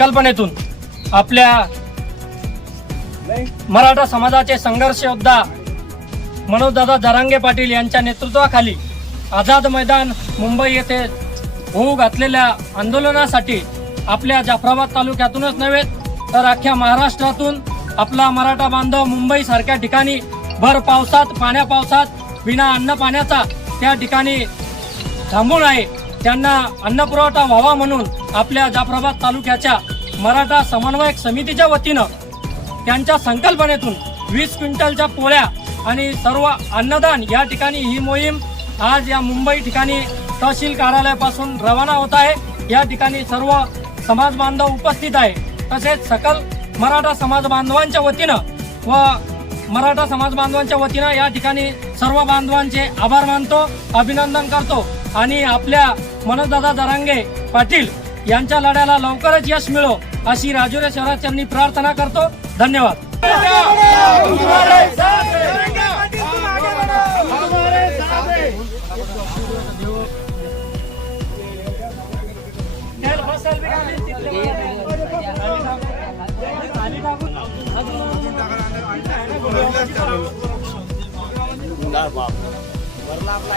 संकल्पनेतून आपल्या मराठा समाजाचे संघर्ष योद्धा मनोजदादा जरांगे पाटील यांच्या नेतृत्वाखाली आझाद मैदान मुंबई येथे होऊ घातलेल्या आंदोलनासाठी आपल्या जाफराबाद तालुक्यातूनच नव्हे तर अख्ख्या महाराष्ट्रातून आपला मराठा बांधव मुंबई सारख्या ठिकाणी भर पावसात पाण्या पावसात विना अन्न पाण्याचा त्या ठिकाणी थांबून आहे. त्यांना अन्न पुरवठा व्हावा म्हणून आपल्या जाफराबाद तालुक्याच्या मराठा समन्वयक समितीच्या वतीनं त्यांच्या संकल्पनेतून वीस क्विंटलच्या पोळ्या आणि सर्व अन्नदान या ठिकाणी ही मोहीम आज या मुंबई ठिकाणी तहसील कार्यालयापासून रवाना होत आहे. या ठिकाणी सर्व समाज बांधव उपस्थित आहे. तसेच सकल मराठा समाज बांधवांच्या वतीनं व मराठा समाज बांधवांच्या वतीनं या ठिकाणी सर्व बांधवांचे आभार मानतो अभिनंदन करतो आणि आपल्या मनोजदादा दरांगे पाटील यांच्या लढ्याला लवकरच यश मिळो अशी राजुरे शहराच्यांनी प्रार्थना करतो. धन्यवाद. आपला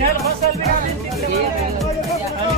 चल मसल भी डाल देते हैं